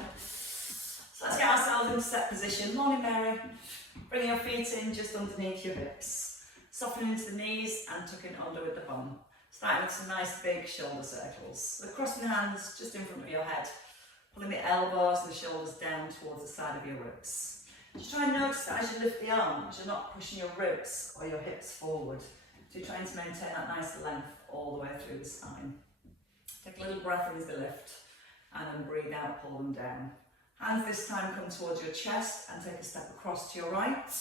then. So let's get ourselves into set position. Morning Mary. Bring your feet in just underneath your hips. Soften into the knees and tuck it under with the bum. Starting with some nice big shoulder circles. So crossing the hands just in front of your head. Pulling the elbows and the shoulders down towards the side of your ribs. Just try and notice that as you lift the arms, you're not pushing your ribs or your hips forward. So you're trying to maintain that nice length all the way through the spine. Take a little breath in as the lift and then breathe out, pull them down. Hands this time come towards your chest and take a step across to your right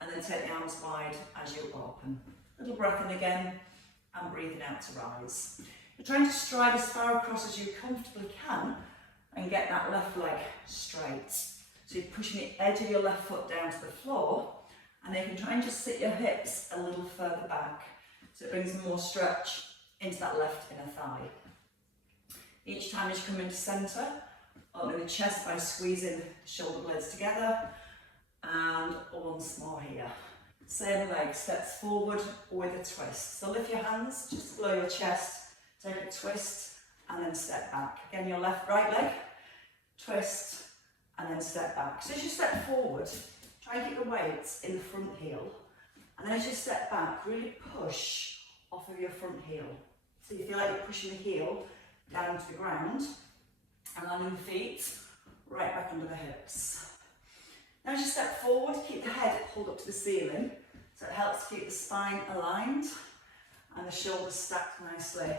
and then take the arms wide as you open. Little breath in again and breathing out to rise. You're trying to stride as far across as you comfortably can and get that left leg straight. So you're pushing the edge of your left foot down to the floor and then you can try and just sit your hips a little further back so it brings more stretch into that left inner thigh. Each time as you come into centre, opening the chest by squeezing the shoulder blades together and once more here. Same leg, steps forward with a twist. So lift your hands just below your chest, take a twist and then step back. Again, your left, right leg, twist and then step back. So as you step forward, try and keep the weight in the front heel. And then as you step back, really push off of your front heel. So you feel like you're pushing the heel down to the ground and landing the feet right back under the hips. Now as you step forward, keep the head pulled up to the ceiling. So it helps keep the spine aligned and the shoulders stacked nicely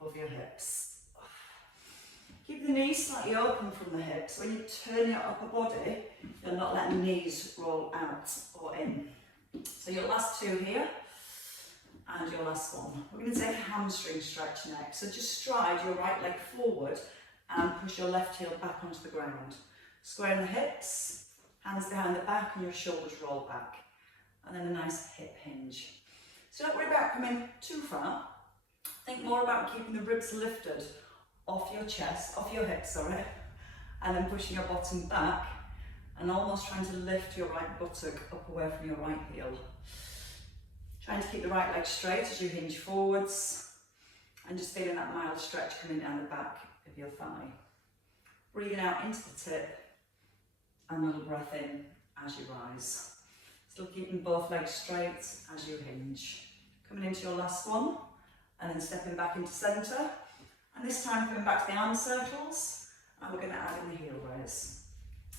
above your hips. Keep the knees slightly open from the hips. When you turn your upper body, you're not letting knees roll out or in. So your last two here, and your last one. We're going to take a hamstring stretch next. So just stride your right leg forward and push your left heel back onto the ground. Square in the hips, hands behind the back and your shoulders roll back. And then a nice hip hinge. So don't worry about coming too far. Think more about keeping the ribs lifted off your chest, off your hips, sorry, and then pushing your bottom back and almost trying to lift your right buttock up away from your right heel. Trying to keep the right leg straight as you hinge forwards and just feeling that mild stretch coming down the back of your thigh. Breathing out into the tip and a little breath in as you rise. Still keeping both legs straight as you hinge. Coming into your last one and then stepping back into centre. And this time coming back to the arm circles and we're going to add in the heel raise.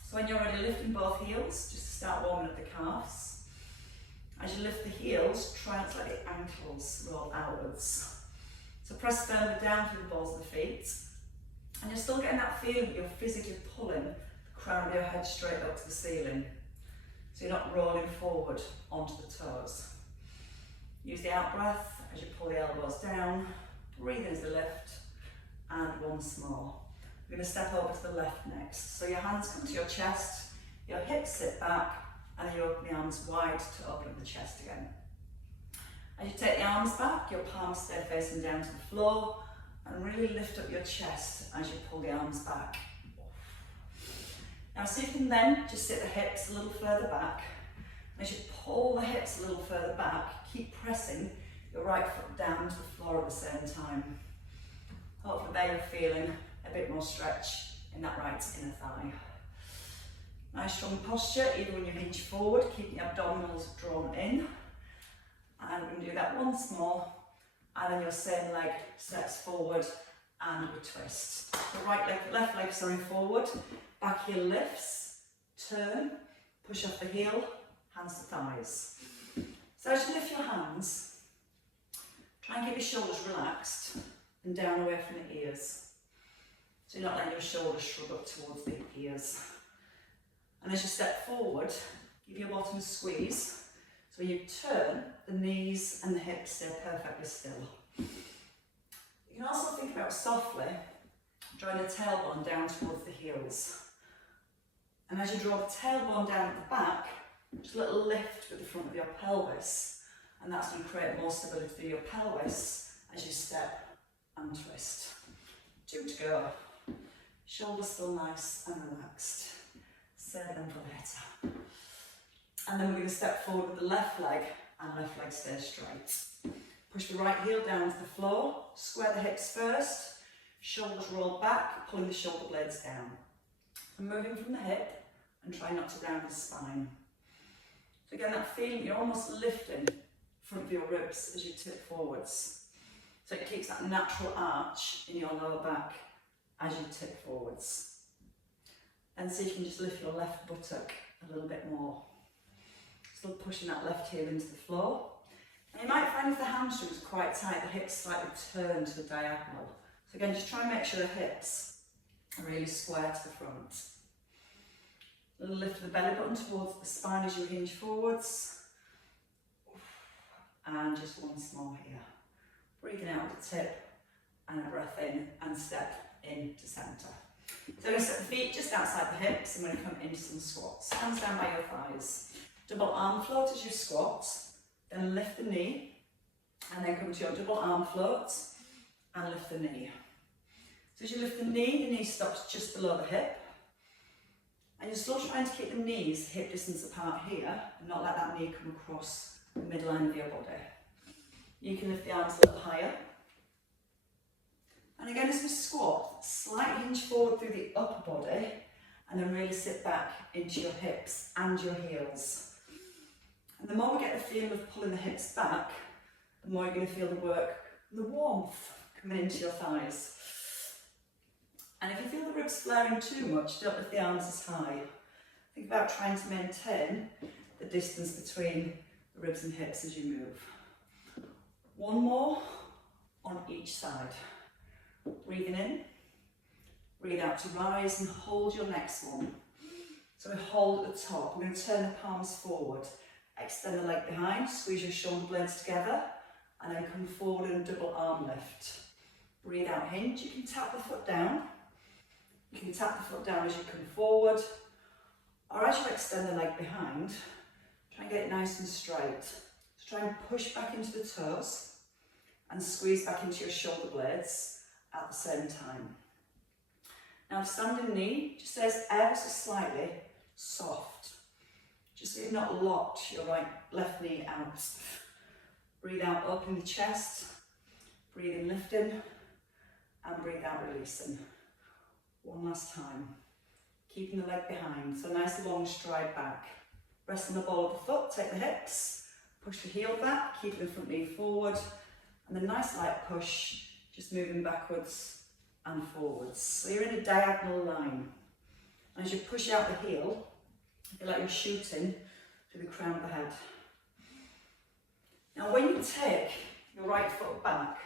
So when you're ready, lifting both heels, just to start warming up the calves. As you lift the heels, try not to let the ankles roll outwards. So press firmly down through the balls of the feet. And you're still getting that feeling that you're physically pulling the crown of your head straight up to the ceiling. So you're not rolling forward onto the toes. Use the out breath as you pull the elbows down. Breathe in as the lift. And once more. We're going to step over to the left next. So your hands come to your chest, your hips sit back, and then you open the arms wide to open up the chest again. As you take the arms back, your palms stay facing down to the floor, and really lift up your chest as you pull the arms back. Now see if you can then just sit the hips a little further back. As you pull the hips a little further back, keep pressing your right foot down to the floor at the same time. Hopefully there you're feeling a bit more stretch in that right inner thigh. Nice strong posture, even when you hinge forward, keeping your abdominals drawn in. And we're going to do that once more. And then your same leg steps forward and we twist. The left leg forward, back heel lifts, turn, push off the heel, hands to thighs. So as you lift your hands, try and keep your shoulders relaxed and down away from the ears. So you're not letting your shoulders shrug up towards the ears. And as you step forward, give your bottom a squeeze. So when you turn, the knees and the hips stay perfectly still. You can also think about softly drawing the tailbone down towards the heels. And as you draw the tailbone down at the back, just a little lift with the front of your pelvis. And that's going to create more stability through your pelvis as you step and twist. 2 to go. Shoulders still nice and relaxed. Save them for later. And then we're going to step forward with the left leg and left leg stays straight. Push the right heel down to the floor, square the hips first, shoulders roll back, pulling the shoulder blades down. And moving from the hip and try not to round the spine. So again, that feeling, you're almost lifting the front of your ribs as you tip forwards. So it keeps that natural arch in your lower back as you tip forwards. And see if you can just lift your left buttock a little bit more. Still pushing that left heel into the floor. And you might find if the hamstring's quite tight, the hips slightly turn to the diagonal. So again, just try and make sure the hips are really square to the front. A little lift of the belly button towards the spine as you hinge forwards. And just once more here. Breathing out at the tip and a breath in and step into centre. So we set the feet just outside the hips and we're going to come into some squats. Hands down by your thighs. Double arm float as you squat. Then lift the knee and then come to your double arm float and lift the knee. So as you lift the knee stops just below the hip. And you're still trying to keep the knees hip distance apart here and not let that knee come across the midline of your body. You can lift the arms a little higher. And again, as we squat, slight hinge forward through the upper body and then really sit back into your hips and your heels. And the more we get the feeling of pulling the hips back, the more you're going to feel the work, the warmth coming into your thighs. And if you feel the ribs flaring too much, don't lift the arms as high. Think about trying to maintain the distance between the ribs and hips as you move. One more on each side. Breathing in, breathe out to rise and hold your next one. So we hold at the top, we're going to turn the palms forward, extend the leg behind, squeeze your shoulder blades together, and then come forward and double arm lift. Breathe out, hinge, you can tap the foot down. You can tap the foot down as you come forward, or as you extend the leg behind, try and get it nice and straight. So try and push back into the toes and squeeze back into your shoulder blades at the same time. Now standing knee just stays ever so slightly soft. Just so you've not locked your left knee out. Breathe out, opening the chest. Breathe in, lifting. And breathe out, releasing. One last time. Keeping the leg behind. So nice long stride back. Rest on the ball of the foot, take the hips. Push the heel back, keep the front knee forward. And then nice light push. Just moving backwards and forwards. So you're in a diagonal line. And as you push out the heel, you feel like you're shooting to the crown of the head. Now when you take your right foot back,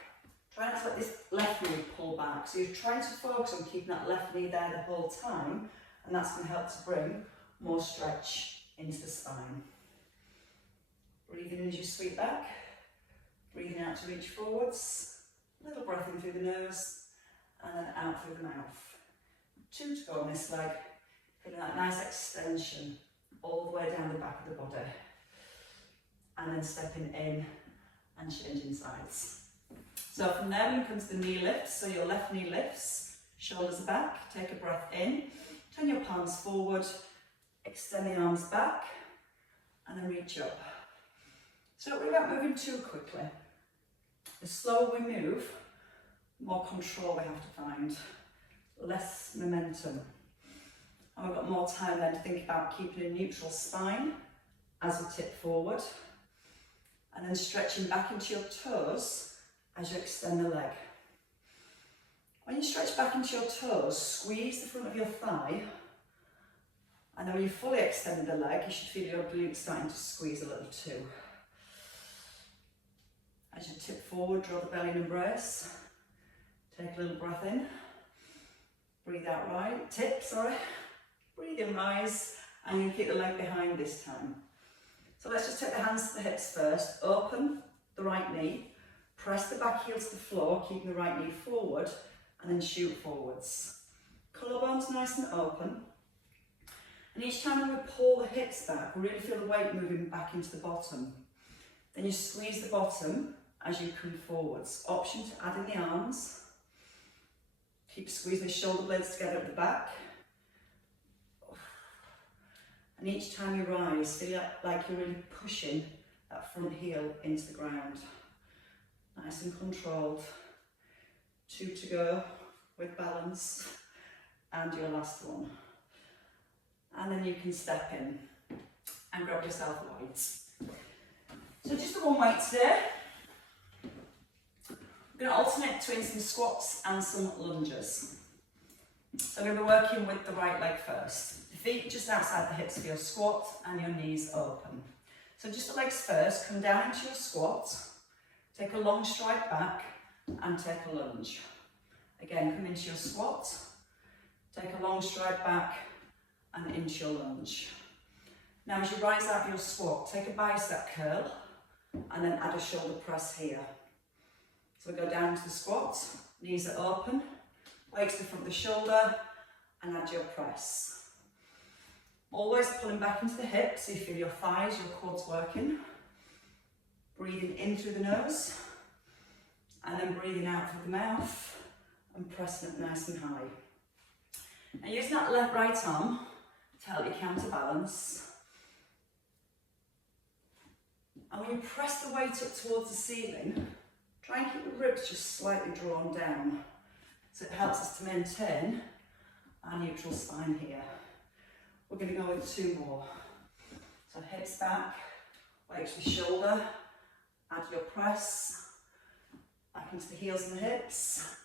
try not to let this left knee pull back. So you're trying to focus on keeping that left knee there the whole time, and that's going to help to bring more stretch into the spine. Breathing in as you sweep back, breathing out to reach forwards. Little breath in through the nose and then out through the mouth. 2 to go on this leg, feeling that nice extension all the way down the back of the body. And then stepping in and changing sides. So from there we come to the knee lift. So your left knee lifts, shoulders are back, take a breath in, turn your palms forward, extend the arms back and then reach up. So without moving too quickly. The slower we move, the more control we have to find, less momentum. And we've got more time then to think about keeping a neutral spine as we tip forward. And then stretching back into your toes as you extend the leg. When you stretch back into your toes, squeeze the front of your thigh. And then when you fully extend the leg, you should feel your glutes starting to squeeze a little too. As you tip forward, draw the belly in embrace. Take a little breath in. Breathe out right. Breathe in, rise. And you keep the leg behind this time. So let's just take the hands to the hips first. Open the right knee. Press the back heel to the floor, keeping the right knee forward. And then shoot forwards. Collarbones nice and open. And each time we pull the hips back, we really feel the weight moving back into the bottom. Then you squeeze the bottom as you come forwards. Option to add in the arms. Keep squeezing the shoulder blades together at the back. And each time you rise, feel like you're really pushing that front heel into the ground. Nice and controlled. 2 to go with balance. And your last one. and then you can step in and grab yourself a weight. So just the one weight today. We're going to alternate between some squats and some lunges. So we're going to be working with the right leg first. The feet just outside the hips for your squat and your knees open. So just the legs first, come down into your squat, take a long stride back and take a lunge. Again, come into your squat, take a long stride back and into your lunge. Now as you rise out of your squat, take a bicep curl and then add a shoulder press here. So we go down into the squat, knees are open, weight to the front of the shoulder and add your press. Always pulling back into the hips so you feel your thighs, your quads working. Breathing in through the nose and then breathing out through the mouth and pressing up nice and high. And using that left right arm to help you counterbalance. And when you press the weight up towards the ceiling, try and keep the ribs just slightly drawn down. So it helps us to maintain our neutral spine here. We're going to go with 2 more. So hips back, weight to the shoulder, add your press, back into the heels and the hips,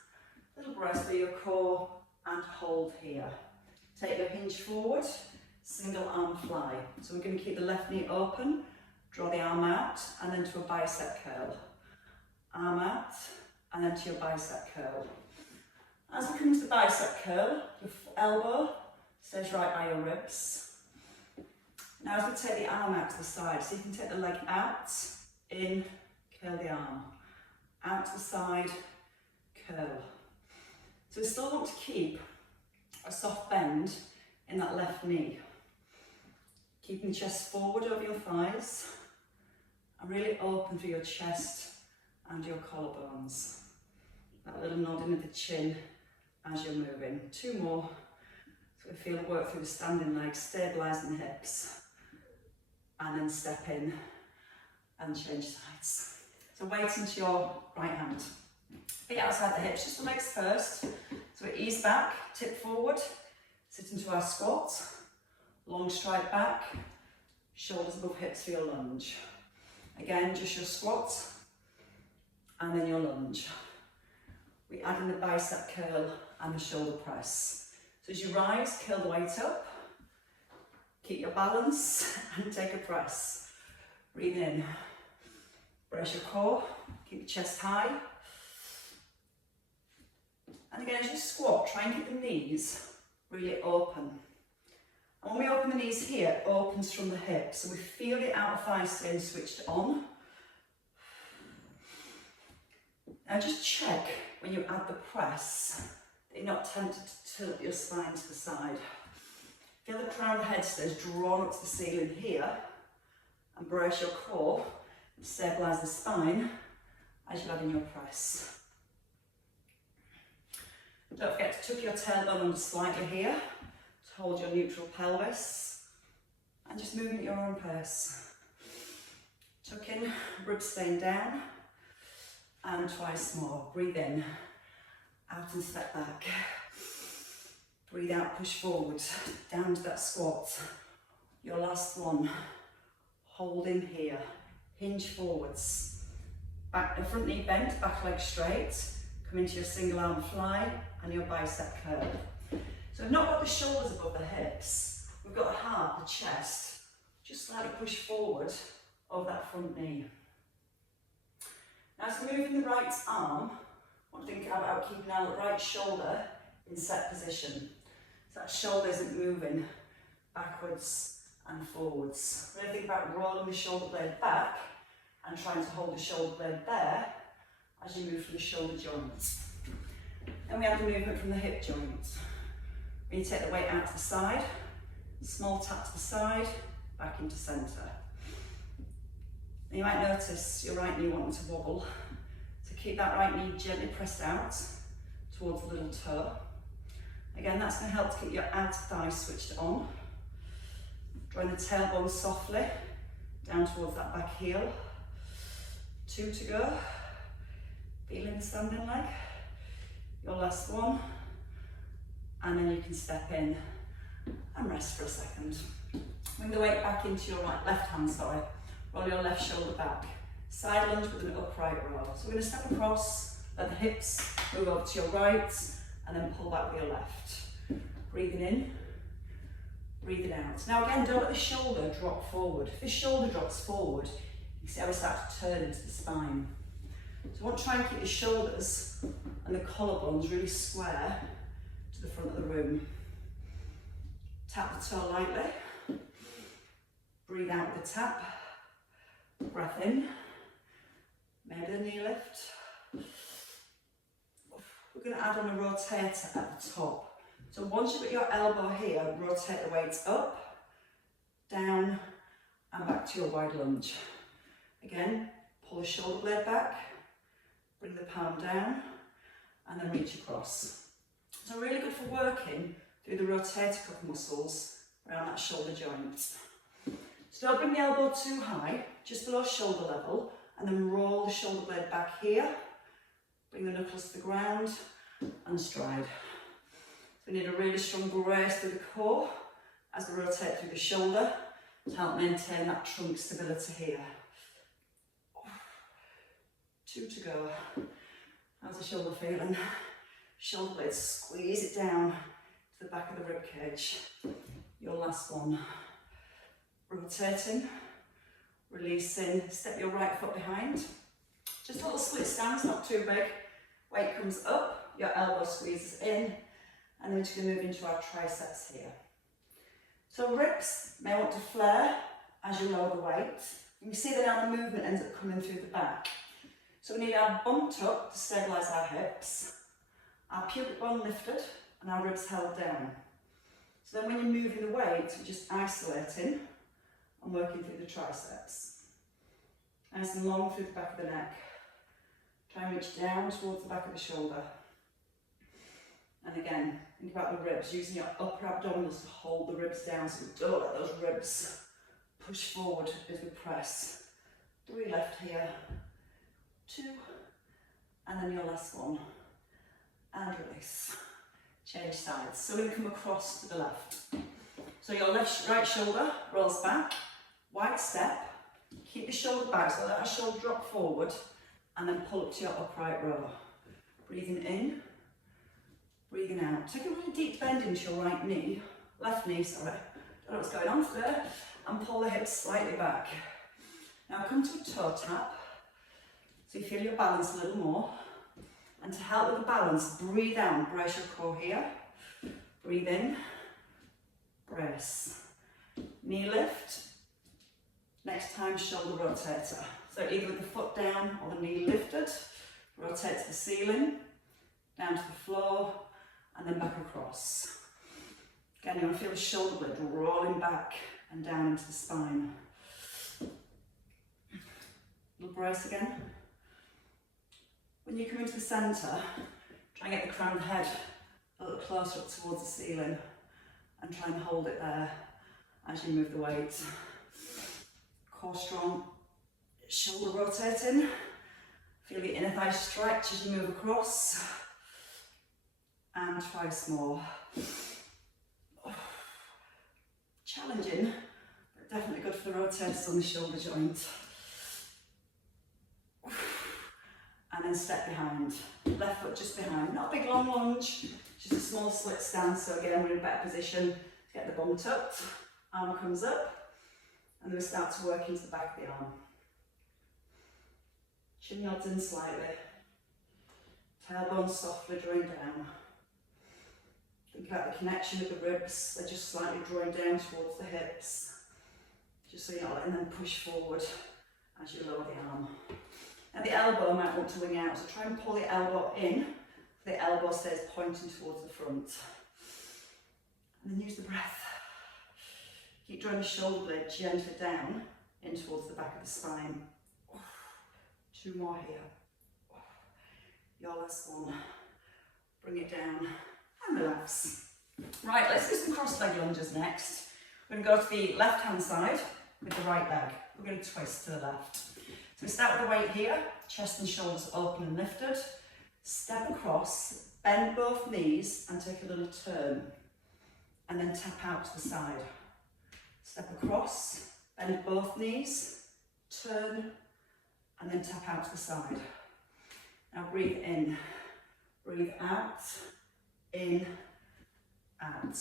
little breath through your core and hold here. Take your hinge forward, single arm fly. So we're going to keep the left knee open, draw the arm out and then to a bicep curl. Arm out and then to your bicep curl. As we come into the bicep curl, your elbow stays right by your ribs. Now as we take the arm out to the side, so you can take the leg out, in, curl the arm, out to the side, curl. So we still want to keep a soft bend in that left knee. Keeping the chest forward over your thighs and really open through your chest and your collarbones. That little nodding of the chin as you're moving. 2 more. So we feel the work through the standing legs, stabilising the hips, and then step in and change sides. So weight into your right hand. Feet outside the hips, just the legs first. So we ease back, tip forward, sit into our squat, long stride back, shoulders above hips for your lunge. Again, just your squat, and then your lunge. We add in the bicep curl and the shoulder press. So as you rise, curl the weight up, keep your balance and take a press. Breathe in, brace your core, keep your chest high. And again, as you squat, try and keep the knees really open. And when we open the knees here, it opens from the hips, so we feel the outer thigh staying switched on. Now just check when you add the press that you're not tempted to tilt your spine to the side. Feel the crown of the head stays drawn up to the ceiling here and brace your core, stabilise the spine as you add in your press. Don't forget to tuck your tailbone under slightly here to hold your neutral pelvis and just moving at your own pace. Tuck in, ribs staying down and twice more. Breathe in, out and step back. Breathe out, push forward, down to that squat. Your last one, hold in here, hinge forwards. Back, the front knee bent, back leg straight. Come into your single arm fly and your bicep curl. So we've not got the shoulders above the hips. We've got the heart, the chest. Just slightly push forward over that front knee. Now as we move in the right arm, I want to think about keeping our right shoulder in set position. So that shoulder isn't moving backwards and forwards. Really think about rolling the shoulder blade back and trying to hold the shoulder blade there as you move from the shoulder joint. Then we have the movement from the hip joint. When you take the weight out to the side, small tap to the side, back into centre. And you might notice your right knee wanting to wobble. So keep that right knee gently pressed out towards the little toe. Again, that's going to help to keep your outer thigh switched on. Drawing the tailbone softly down towards that back heel. 2 to go. Feeling the standing leg. Your last one. And then you can step in and rest for a second. Bring the weight back into your left hand, roll your left shoulder back. Side lunge with an upright row. So we're going to step across, let the hips move over to your right, and then pull back with your left. Breathing in, breathing out. Now again, don't let the shoulder drop forward. If the shoulder drops forward, you can see how we start to turn into the spine. So I want to try and keep the shoulders and the collarbones really square to the front of the room. Tap the toe lightly. Breathe out with the tap. Breath in. Maybe the knee lift. We're going to add on a rotator at the top. So once you've got your elbow here, rotate the weight up, down, and back to your wide lunge. Again, pull the shoulder blade back, bring the palm down, and then reach across. So really good for working through the rotator cuff muscles around that shoulder joint. So don't bring the elbow too high, just below shoulder level, and then roll the shoulder blade back here. Bring the knuckles to the ground and stride. So we need a really strong brace through the core as we rotate through the shoulder to help maintain that trunk stability here. 2 to go. How's the shoulder feeling? Shoulder blades, squeeze it down to the back of the rib cage. Your last one. Rotating, releasing, step your right foot behind. Just a little split stance, not too big. Weight comes up, your elbow squeezes in, and then we're going to move into our triceps here. So ribs may want to flare as you lower the weight. You can see that how the movement ends up coming through the back. So we need our bum tucked to stabilise our hips, our pubic bone lifted, and our ribs held down. So then when you're moving the weight, we're just isolating and working through the triceps. Nice and long through the back of the neck. Try and reach down towards the back of the shoulder. And again, think about the ribs, using your upper abdominals to hold the ribs down so we don't let those ribs push forward as we press. 3 left here, 2, and then your last one. And release. Change sides. So we're going to come across to the left. So your right shoulder rolls back, wide step, keep the shoulder back so that our shoulder drop forward, and then pull up to your upright row. Breathing in, breathing out. Take a really deep bend into your right knee, left knee, sorry. Don't know what's going on there. And pull the hips slightly back. Now come to a toe tap, so you feel your balance a little more. And to help with the balance, breathe out, brace your core here. Breathe in, brace. Knee lift. Next time, shoulder rotator. So either with the foot down or the knee lifted, rotate to the ceiling, down to the floor, and then back across. Again, you want to feel the shoulder blade rolling back and down into the spine. Little brace again. When you come into the centre, try and get the crown of the head a little closer up towards the ceiling and try and hold it there as you move the weight. Core strong, shoulder rotating. Feel the inner thigh stretch as you move across. And twice more. Challenging, but definitely good for the rotators on the shoulder joint. And then step behind. Left foot just behind. Not a big long lunge, just a small split stance. So again, we're in a better position to get the bum tucked. Arm comes up. And then we start to work into the back of the arm. Chin nods in slightly. Tailbone softly drawing down. Think about the connection with the ribs. They're just slightly drawing down towards the hips. Just so you're not letting them push forward as you lower the arm. Now the elbow might want to wing out, so try and pull the elbow in. The elbow stays pointing towards the front. And then use the breath. Keep drawing the shoulder blade gently down in towards the back of the spine. 2 more here. Your last one. Bring it down and relax. Right, let's do some cross leg lunges next. We're going to go to the left hand side with the right leg. We're going to twist to the left. So we start with the weight here, chest and shoulders open and lifted. Step across, bend both knees and take a little turn. and then tap out to the side. Step across, bend both knees, turn, and then tap out to the side. Now breathe in, breathe out, in, out.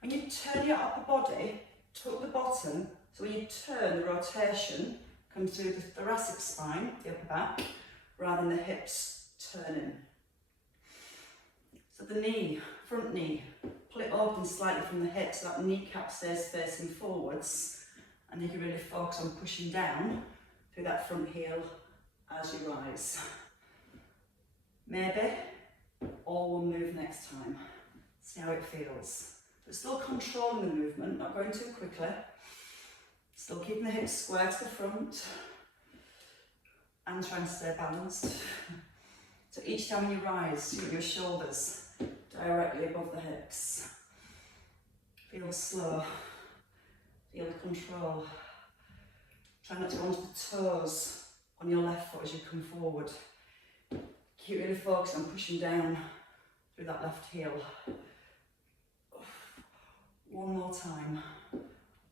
When you turn your upper body, tuck the bottom, so when you turn, the rotation comes through the thoracic spine, the upper back, rather than the hips turning. So the knee, front knee, pull it open slightly from the hip so that kneecap stays facing forwards, and you can really focus on pushing down through that front heel as you rise. Maybe all will move next time. See how it feels. But still controlling the movement, not going too quickly. Still keeping the hips square to the front and trying to stay balanced. So each time you rise, you get your shoulders directly above the hips. Feel slow, feel the control. Try not to go onto the toes on your left foot as you come forward. Keep really focused on pushing down through that left heel. One more time.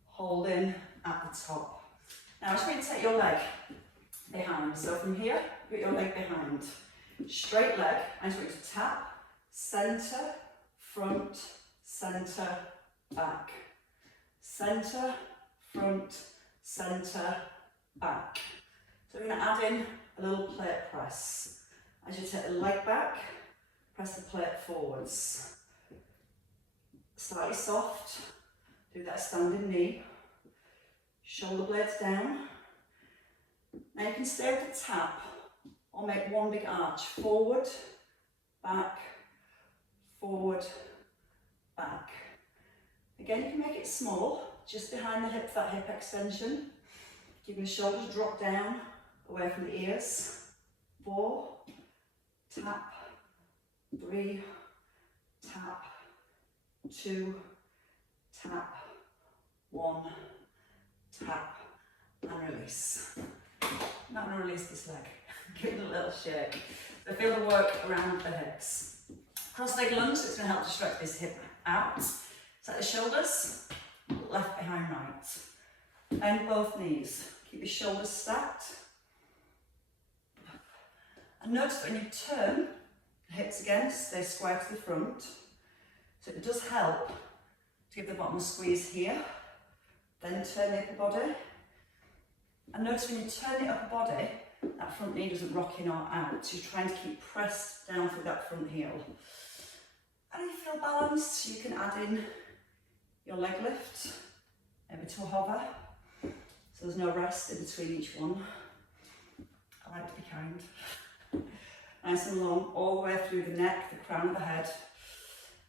Hold in at the top. Now I just want you to take your leg behind. So from here, put your leg behind. Straight leg, I just want you to tap, centre, front, centre, back. Centre, front, centre, back. So we're going to add in a little plate press. As you take the leg back, press the plate forwards. Slightly soft, do that standing knee. Shoulder blades down. Now you can stay with the tap or make one big arch. Forward, back, forward, back. Again, you can make it small, just behind the hip, that hip extension. Keeping the shoulders drop down, away from the ears. 4, tap, 3, tap, 2, tap, 1, tap, and release. Now I'm going to release this leg. Give it a little shake. So feel the work around the hips. Cross leg lunge, so it's going to help to stretch this hip out. Set the shoulders, left behind right. Bend both knees. Keep your shoulders stacked. And notice when you turn, the hips again stay square to the front. So it does help to give the bottom a squeeze here. Then turn the upper body. And notice when you turn the upper body, that front knee doesn't rock in or out. So you're trying to keep pressed down through that front heel. And if you feel balanced, you can add in your leg lift, maybe to a hover. So there's no rest in between each one. I like to be kind. Nice and long, all the way through the neck, the crown of the head.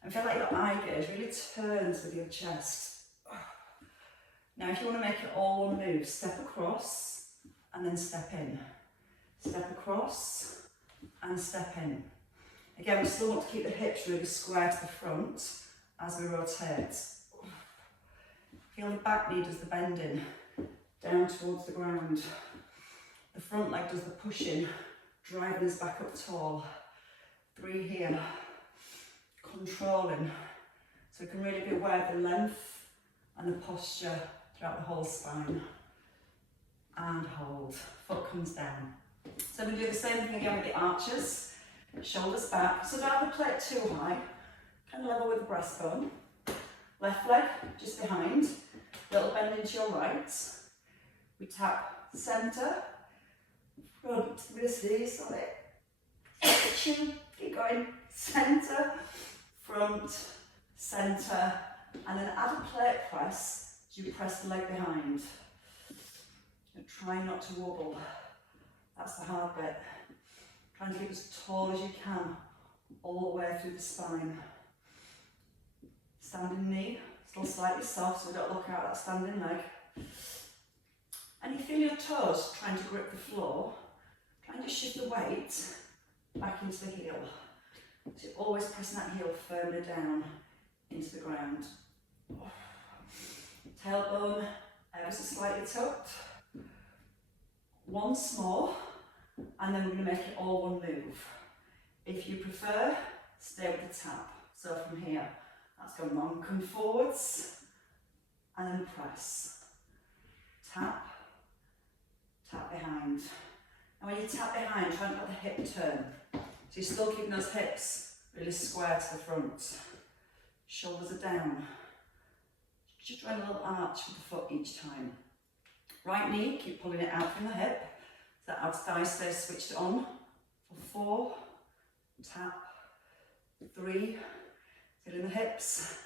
And feel like your eye gaze really turns with your chest. Now if you want to make it all one move, step across and then step in. Step across and step in. Again, we still want to keep the hips really square to the front as we rotate. Feel the back knee does the bending down towards the ground. The front leg does the pushing, driving us back up tall. 3 here. Controlling. So you can really be aware of the length and the posture throughout the whole spine. And hold. Foot comes down. So we do the same thing again with the arches. Shoulders back. So don't have the plate too high. Kind of level with the breastbone. Left leg just behind. Little bend into your right. We tap centre. Front with the knees on it. Keep going. Centre. Front. Centre. And then add a plate press as you press the leg behind. And try not to wobble. That's the hard bit. Try and keep as tall as you can all the way through the spine. Standing knee, still slightly soft so we don't look out that standing leg. And you feel your toes trying to grip the floor. Try and just shift the weight back into the heel. So you're always pressing that heel firmly down into the ground. Tailbone ever so slightly tucked. Once more, and then we're going to make it all one move. If you prefer, stay with the tap. So from here, That's going on. Come forwards and then press. Tap, tap behind. And when you tap behind, try and let the hip turn. So you're still keeping those hips really square to the front. Shoulders are down. Just try a little arch with the foot each time. Right knee, keep pulling it out from the hip. So that outer thigh stays switched on. For 4, tap, 3, feeling the hips,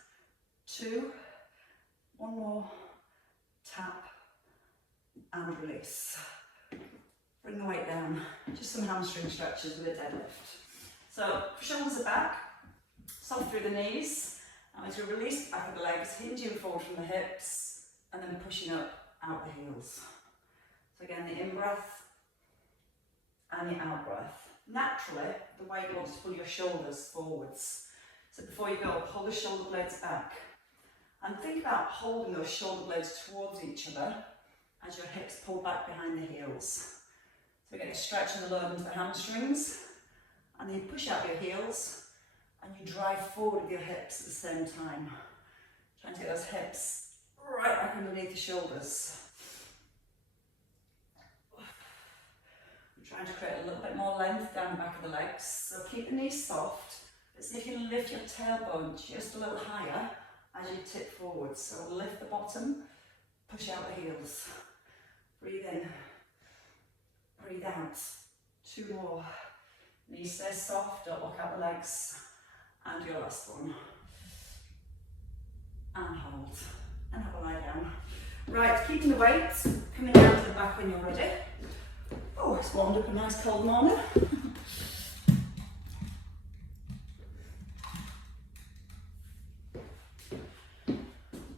2, 1 more, tap, and release. Bring the weight down, just some hamstring stretches with a deadlift. So shoulders are back, soft through the knees, and as you release the back of the legs, hinging forward from the hips, and then pushing up out the heels. So again, the in-breath and the out-breath. Naturally, the weight wants to pull your shoulders forwards. So before you go, pull the shoulder blades back. And think about holding those shoulder blades towards each other as your hips pull back behind the heels. So get a stretch in the lower into the hamstrings, and then you push out your heels, and you drive forward with your hips at the same time. Trying to get those hips right back underneath the shoulders. I'm trying to create a little bit more length down the back of the legs, so keep the knees soft, but see if you can lift your tailbone just a little higher as you tip forward. So lift the bottom, push out the heels. Breathe in. Breathe out. 2 more. Knees stay soft, don't lock out the legs. And your last one. And hold. And have a lie down. Right, keeping the weight, coming down to the back when you're ready. Oh, it's warmed up a nice cold morning.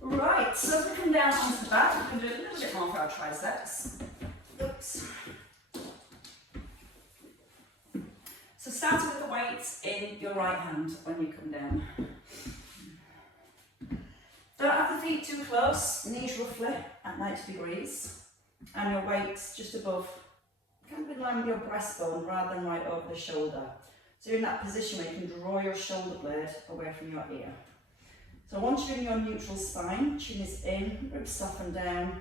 Right, so if we come down onto the back, we can do a little bit more for our triceps. Oops. So starting with the weights in your right hand when you come down. Don't have the feet too close, knees roughly at 90 degrees, and your weights just above, kind of in line with your breastbone rather than right over the shoulder. So you're in that position where you can draw your shoulder blade away from your ear. So once you're in your neutral spine, chin is in, ribs soften down,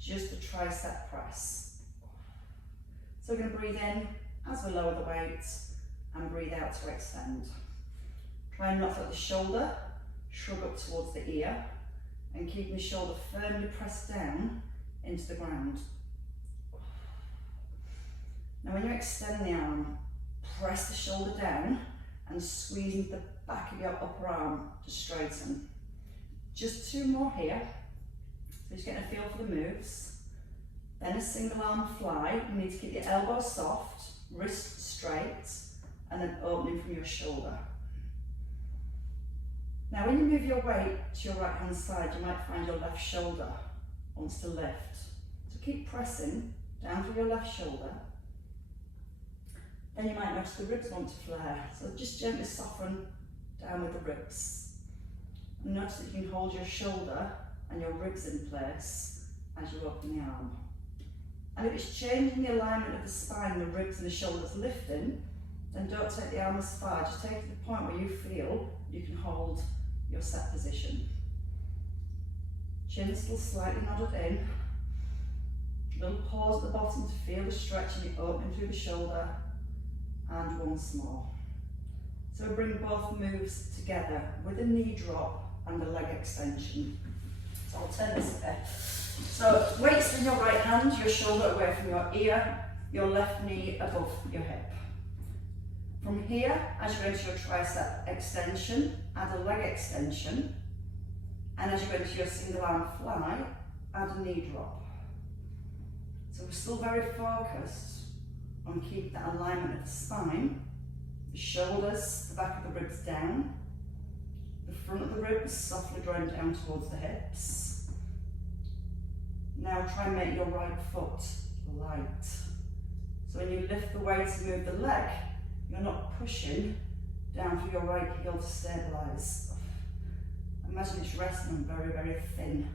just a tricep press. So we're going to breathe in as we lower the weight and breathe out to extend. Try and not let the shoulder shrug up towards the ear and keep the shoulder firmly pressed down into the ground. Now when you extend the arm, press the shoulder down and squeeze into the back of your upper arm to straighten. Just 2 more here. So just getting a feel for the moves. Then a single arm fly. You need to keep your elbows soft, wrists straight, and then opening from your shoulder. Now when you move your weight to your right hand side, you might find your left shoulder wants to lift. So keep pressing down through your left shoulder. Then you might notice the ribs want to flare. So just gently soften down with the ribs. And notice that you can hold your shoulder and your ribs in place as you open the arm. And if it's changing the alignment of the spine, the ribs and the shoulders lifting, then don't take the arm as far. Just take it to the point where you feel you can hold your set position. Chin still slightly nodded in. Little pause at the bottom to feel the stretch and the opening through the shoulder. And once more. So we bring both moves together with a knee drop and a leg extension. So I'll turn this a bit. So weights in your right hand, your shoulder away from your ear, your left knee above your hip. From here, as you go into your tricep extension, add a leg extension. And as you go into your single arm fly, add a knee drop. So we're still very focused on keeping that alignment of the spine, the shoulders, the back of the ribs down, the front of the ribs softly drawing down towards the hips. Now try and make your right foot light. So when you lift the weight and move the leg, you're not pushing down through your right heel to stabilise. Imagine it's resting on very, very thin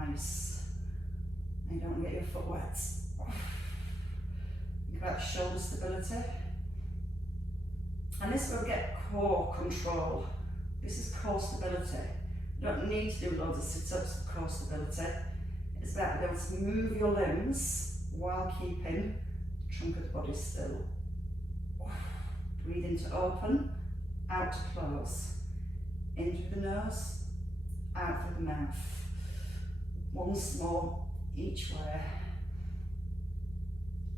ice. And you don't want to get your foot wet. Think about shoulder stability. And this will get core control This is core stability. You don't need to do loads of sit-ups for core stability. It's about being able to move your limbs while keeping the trunk of the body still. Breathe in to open, out to close. In through the nose, out through the mouth. Once more, each way.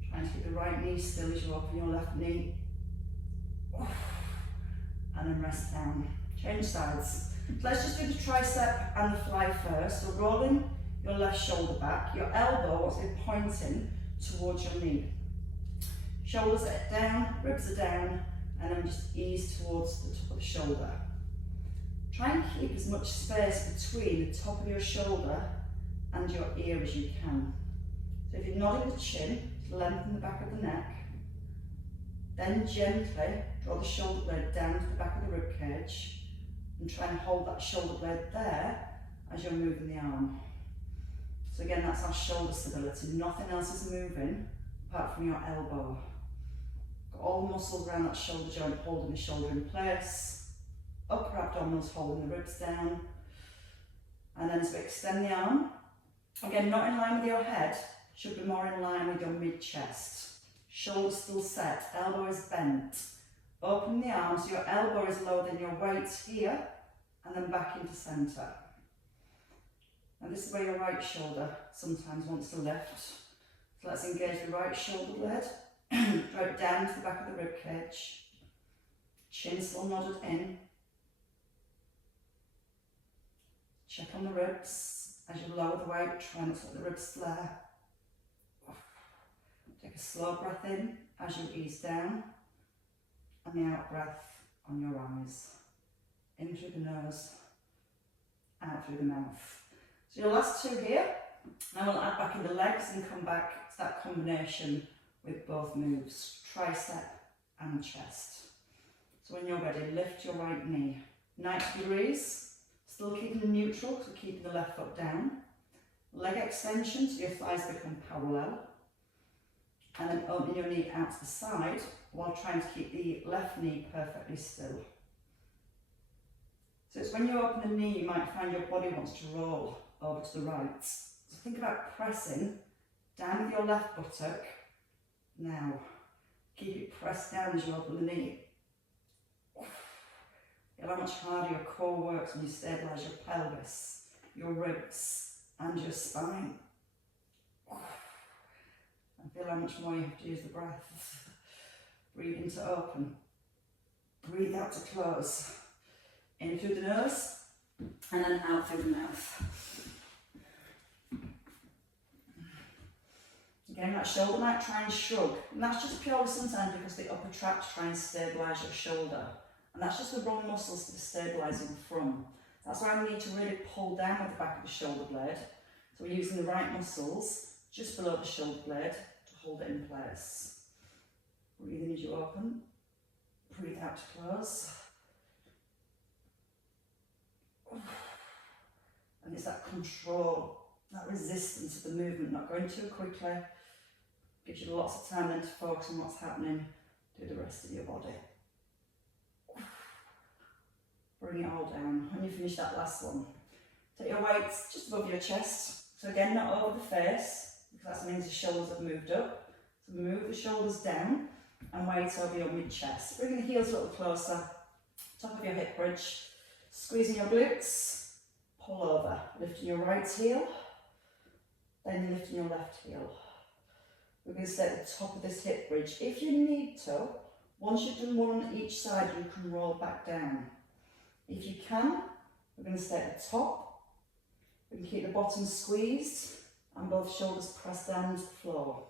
Trying to keep the right knee still as you open your left knee. And then rest down. Change sides. So let's just do the tricep and the fly first. So rolling your left shoulder back. Your elbow wants to be pointing towards your knee. Shoulders are down, ribs are down, and then just ease towards the top of the shoulder. Try and keep as much space between the top of your shoulder and your ear as you can. So if you're nodding the chin, lengthen the back of the neck. Then gently draw the shoulder blade down to the back of the rib cage and try and hold that shoulder blade there as you're moving the arm. So again, that's our shoulder stability. Nothing else is moving apart from your elbow. Got all the muscles around that shoulder joint holding the shoulder in place. Upper abdominals holding the ribs down. And then as we extend the arm, again, not in line with your head, should be more in line with your mid-chest. Shoulders still set, elbow is bent. Open the arms, your elbow is lower than your weight here, and then back into centre. And this is where your right shoulder sometimes wants to lift. So let's engage the right shoulder blade. Draw it down to the back of the rib cage. Chin still nodded in. Check on the ribs. As you lower the weight, try not to let the ribs flare. Take a slow breath in as you ease down. And the out breath on your eyes. In through the nose, out through the mouth. So your last two here. Now we'll add back in the legs and come back to that combination with both moves, tricep and chest. So when you're ready, lift your right knee 90 degrees, still keeping neutral, so keeping the left foot down. Leg extension, so your thighs become parallel. And then open your knee out to the side while trying to keep the left knee perfectly still. So it's when you open the knee, you might find your body wants to roll over to the right. So think about pressing down with your left buttock. Now, keep it pressed down as you open the knee. Feel how much harder your core works when you stabilise your pelvis, your ribs, and your spine. And feel how much more you have to use the breath. Breathe in to open. Breathe out to close. In through the nose, and then out through the mouth. Again, that shoulder might try and shrug, and that's just purely sometimes because the upper traps try and stabilise your shoulder, and that's just the wrong muscles to be stabilising from. That's why we need to really pull down with the back of the shoulder blade. So we're using the right muscles just below the shoulder blade to hold it in place. Breathe in as you open, breathe out to close. And it's that control, that resistance of the movement, not going too quickly. Gives you lots of time then to focus on what's happening to the rest of your body. Bring it all down. When you finish that last one, take your weights just above your chest. So again, not over the face, because that means the shoulders have moved up. So move the shoulders down and weight over your mid-chest. Bring the heels a little closer, top of your hip bridge. Squeezing your glutes, pull over, lifting your right heel, then lifting your left heel. We're going to stay at the top of this hip bridge. If you need to, once you've done one on each side, you can roll back down. If you can, we're going to stay at the top. We can keep the bottom squeezed and both shoulders pressed down to the floor.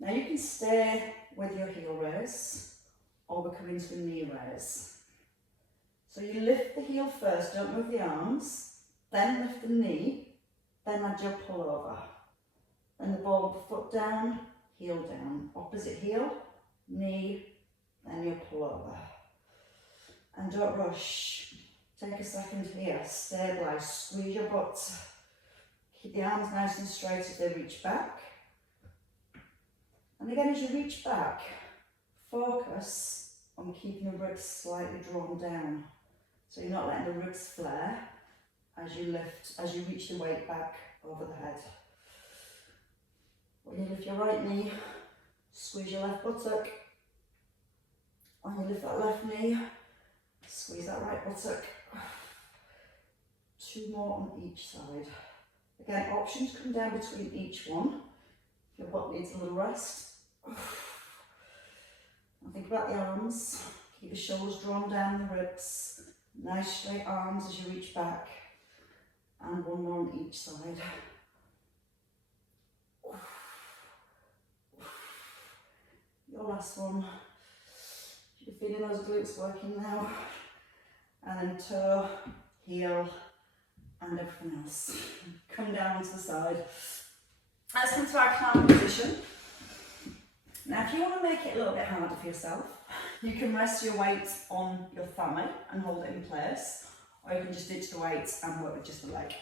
Now you can stay with your heel raise, or we're coming to a knee raise. So you lift the heel first, don't move the arms, then lift the knee, then add your pull over. Then the ball of the foot down, heel down, opposite heel, knee, then your pull over. And don't rush, take a second here, stabilise, squeeze your butt. Keep the arms nice and straight as they reach back. And again, as you reach back, focus and keeping the ribs slightly drawn down. So you're not letting the ribs flare as you lift, as you reach the weight back over the head. When you lift your right knee, squeeze your left buttock. When you lift that left knee, squeeze that right buttock. 2 more on each side. Again, options come down between each one. If your butt needs a little rest. And think about the arms. Keep the shoulders drawn down the ribs. Nice straight arms as you reach back. And 1 more on each side. Your last one. You're feeling those glutes working now. And then toe, heel, and everything else. Come down to the side. Let's come to our clam position. Now if you want to make it a little bit harder for yourself, you can rest your weight on your thigh and hold it in place, or you can just ditch the weight and work with just the leg.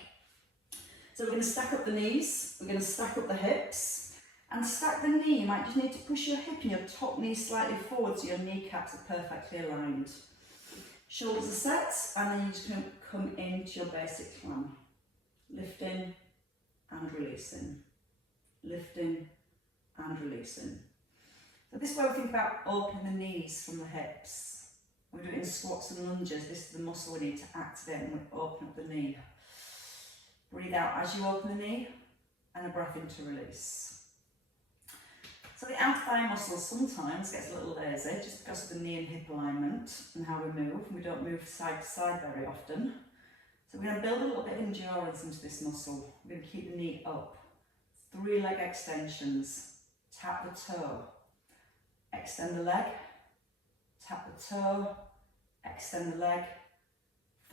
So we're going to stack up the knees, we're going to stack up the hips, and stack the knee. You might just need to push your hip and your top knee slightly forward so your kneecaps are perfectly aligned. Shoulders are set, and then you're just going to come into your basic clam. Lifting and releasing. Lifting and releasing. So this is where we think about opening the knees from the hips. When we're doing squats and lunges, this is the muscle we need to activate when we open up the knee. Breathe out as you open the knee, and a breath in to release. So the outer thigh muscle sometimes gets a little lazy just because of the knee and hip alignment and how we move. We don't move side to side very often. So we're going to build a little bit of endurance into this muscle. We're going to keep the knee up. 3 leg extensions. Tap the toe. Extend the leg. Tap the toe. Extend the leg.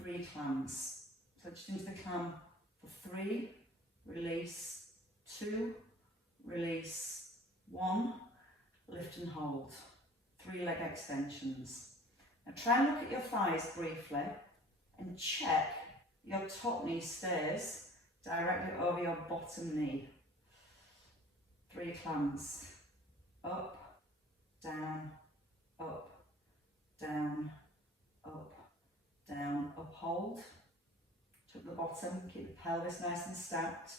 3 clams. So just into the clam for 3. Release. 2. Release. 1. Lift and hold. 3 leg extensions. Now try and look at your thighs briefly and check your top knee stays directly over your bottom knee. 3 clams. Up, down, up, down, up, down, up, hold. Tuck the bottom, keep the pelvis nice and stacked.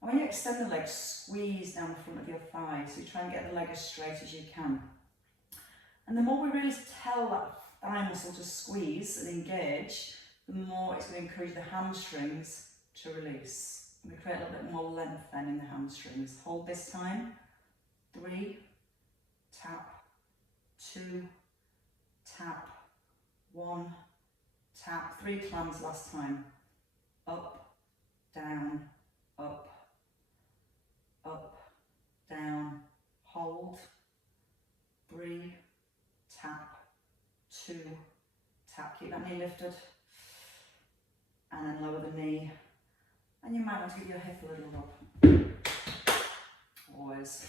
And when you extend the leg, squeeze down the front of your thigh, so you try and get the leg as straight as you can. And the more we really tell that thigh muscle to squeeze and engage, the more it's going to encourage the hamstrings to release. We create a little bit more length then in the hamstrings. Hold this time. 3, tap, 2, tap, 1, tap. 3 clams last time. Up, down, up, up, down, hold. 3, tap, 2, tap. Keep that knee lifted. And then lower the knee. And you might want to give your hip a little rub. Always.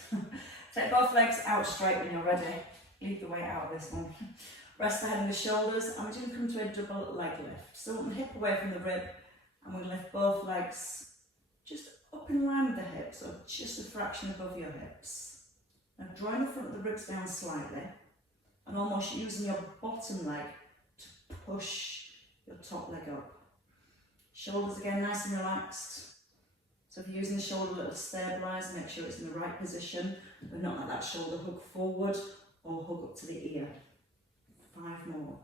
Take both legs out straight when you're ready. Leave the weight out of this one. Rest the head and the shoulders, and we're going to come to a double leg lift. So we want the hip away from the rib, and we're going to lift both legs just up in line with the hips, or just a fraction above your hips. Now drawing the front of the ribs down slightly, and almost using your bottom leg to push your top leg up. Shoulders again nice and relaxed. So if you're using the shoulder a little stabilise, make sure it's in the right position, but not let that shoulder hook forward or hook up to the ear. 5 more.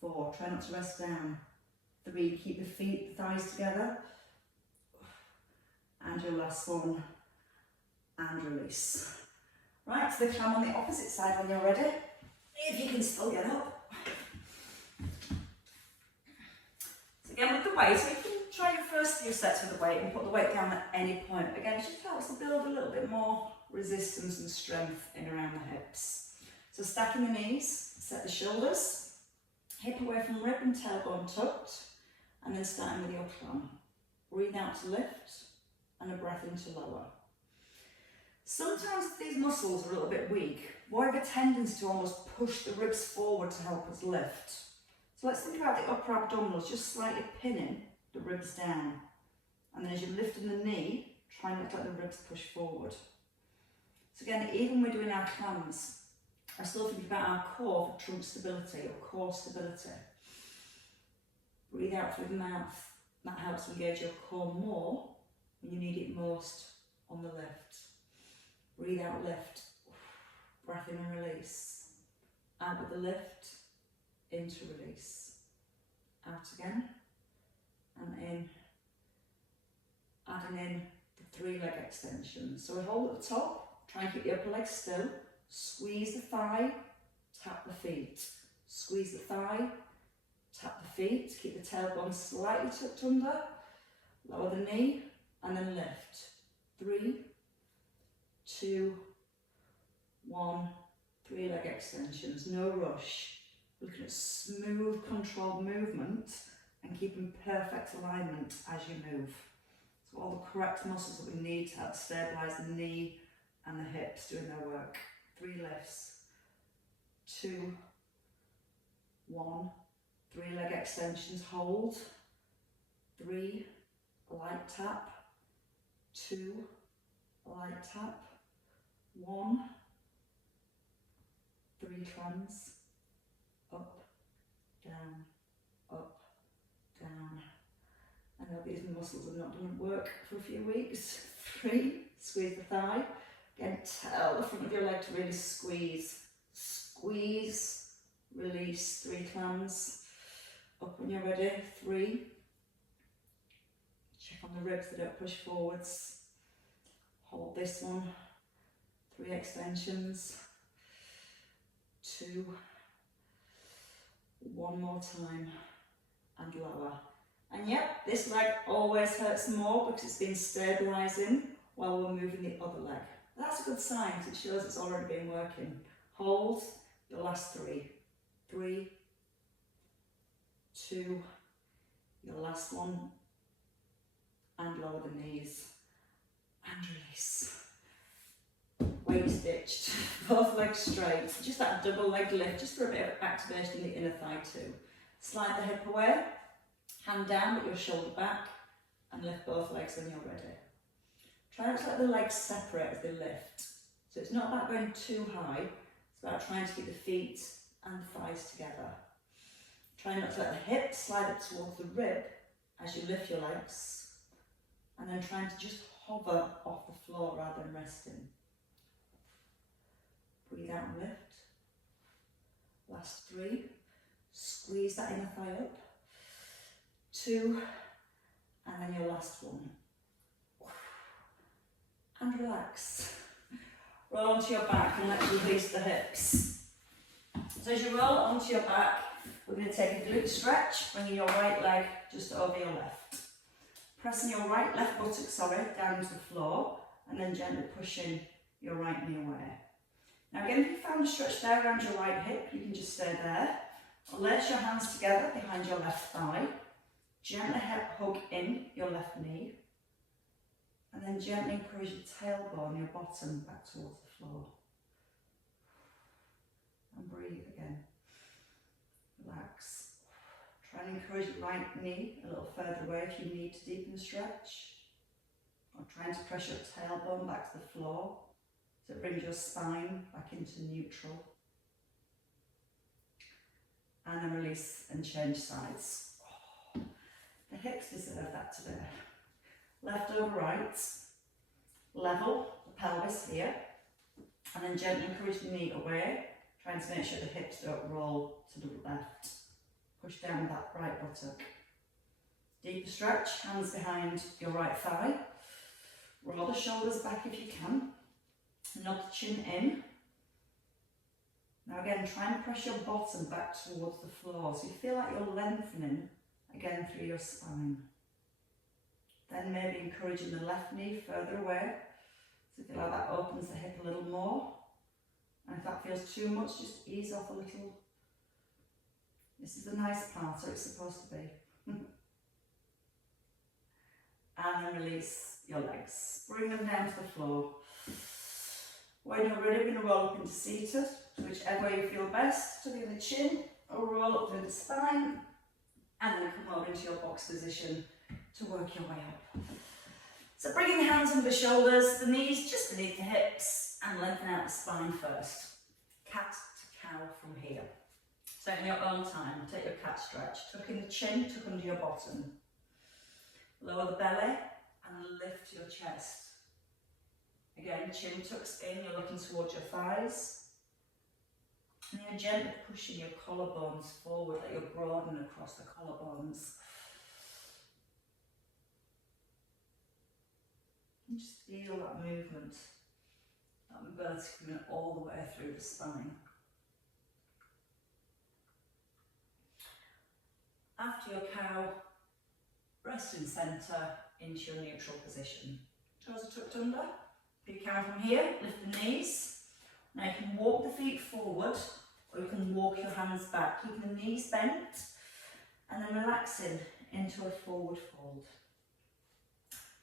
4, try not to rest down. 3, keep the feet, the thighs together. And your last one, and release. Right, to the clam on the opposite side when you're ready. If you can still get up. Again with the weight, so you can try your first few sets with the weight and put the weight down at any point. Again, it just helps to build a little bit more resistance and strength in around the hips. So stacking the knees, set the shoulders, hip away from rib and tailbone tucked, and then starting with your clam. Breathe out to lift, and a breath in to lower. Sometimes these muscles are a little bit weak. We have a tendency to almost push the ribs forward to help us lift. So let's think about the upper abdominals, just slightly pinning the ribs down. And then as you're lifting the knee, try not to let the ribs push forward. So again, even when we're doing our clams, I still think about our core for trunk stability or core stability. Breathe out through the mouth. That helps engage your core more when you need it most on the lift. Breathe out, lift. Breath in and release. Out with the lift, into release. Out again, and in. Adding in the 3 leg extensions. So we hold at the top, try and keep the upper leg still. Squeeze the thigh, tap the feet. Squeeze the thigh, tap the feet. Keep the tailbone slightly tucked under. Lower the knee, and then lift. 3, 2, 1. 3 leg extensions, no rush. Looking at smooth, controlled movement and keeping perfect alignment as you move. So all the correct muscles that we need to help stabilise the knee and the hips doing their work. 3 lifts. 2, 1. 3 leg extensions, hold. 3, light tap. 2, light tap. 1. 3 cleanse. Up, down, up, down. I know these muscles have not done work for a few weeks. 3, squeeze the thigh. Again, tell the front of your leg to really squeeze. Squeeze, release, 3 clams. Up when you're ready. 3. Check on the ribs, they don't push forwards. Hold this one. 3 extensions. 2. 1 more time, and lower. And yep, this leg always hurts more because it's been stabilising while we're moving the other leg. That's a good sign because it shows it's already been working. Hold your last 3. 3, 2, your last one, and lower the knees, and release. Weight stitched, both legs straight, just that double leg lift, just for a bit of activation in the inner thigh too. Slide the hip away, hand down but your shoulder back, and lift both legs when you're ready. Try not to let the legs separate as they lift. So it's not about going too high, it's about trying to keep the feet and the thighs together. Try not to let the hips slide up towards the rib as you lift your legs, and then trying to just hover off the floor rather than resting. Breathe out and lift. Last 3. Squeeze that inner thigh up. 2. And then your last one. And relax. Roll onto your back and let's release the hips. So as you roll onto your back, we're going to take a glute stretch, bringing your right leg just over your left. Pressing your left buttock, down into the floor, and then gently pushing your right knee away. Now again, if you found a stretch there around your right hip, you can just stay there. Or lace your hands together behind your left thigh. Gently hug in your left knee. And then gently encourage your tailbone, your bottom, back towards the floor. And breathe again. Relax. Try and encourage your right knee a little further away if you need to deepen the stretch. Or trying to press your tailbone back to the floor. So it brings your spine back into neutral. And then release and change sides. Oh, the hips deserve that today. Left over right. Level the pelvis here. And then gently encourage the knee away. Trying to make sure the hips don't roll to the left. Push down that right buttock. Deeper stretch, hands behind your right thigh. Roll the shoulders back if you can. Nod the chin in. Now again, try and press your bottom back towards the floor so you feel like you're lengthening again through your spine. Then maybe encouraging the left knee further away. So feel like that opens the hip a little more. And if that feels too much, just ease off a little. This is the nice part, so it's supposed to be. And then release your legs. Bring them down to the floor. When you're ready, we're going to roll up into seated, whichever way you feel best, tucking the chin, or roll up through the spine, and then come over into your box position to work your way up. So bringing the hands under the shoulders, the knees just beneath the hips, and lengthen out the spine first. cat to cow from here. So in your own time, take your cat stretch. Tuck in the chin, tuck under your bottom. Lower the belly and lift your chest. Again, chin tucks in, you're looking towards your thighs. And you're gently pushing your collarbones forward, like you're broadening across the collarbones. And just feel that movement, that mobility coming all the way through the spine. After your cow, rest in centre into your neutral position. Toes are tucked under. If you can from here, lift the knees. Now you can walk the feet forward or you can walk your hands back, keeping the knees bent and then relaxing into a forward fold.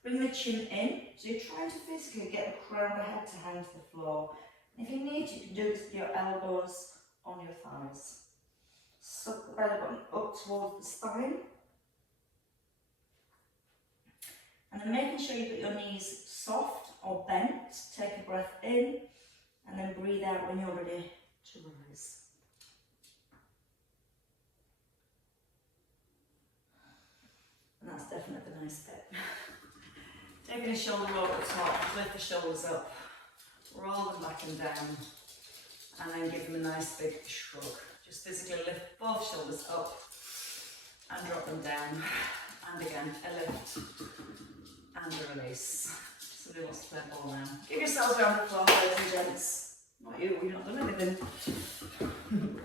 Bring the chin in, so you're trying to physically get the crown of the head to hang to the floor. And if you need to, you can do this with your elbows on your thighs. Suck the belly button up towards the spine. And then making sure you get your knees soft or bent. Take a breath in and then breathe out when you're ready to rise. And that's definitely the nice bit. Taking a shoulder roll at the top, lift the shoulders up, roll them back and down, and then give them a nice big shrug. Just physically lift both shoulders up and drop them down. And again, a lift and a release. Somebody wants to play ball now. Give yourselves a round of applause, ladies and gents. Not you, you've not done anything.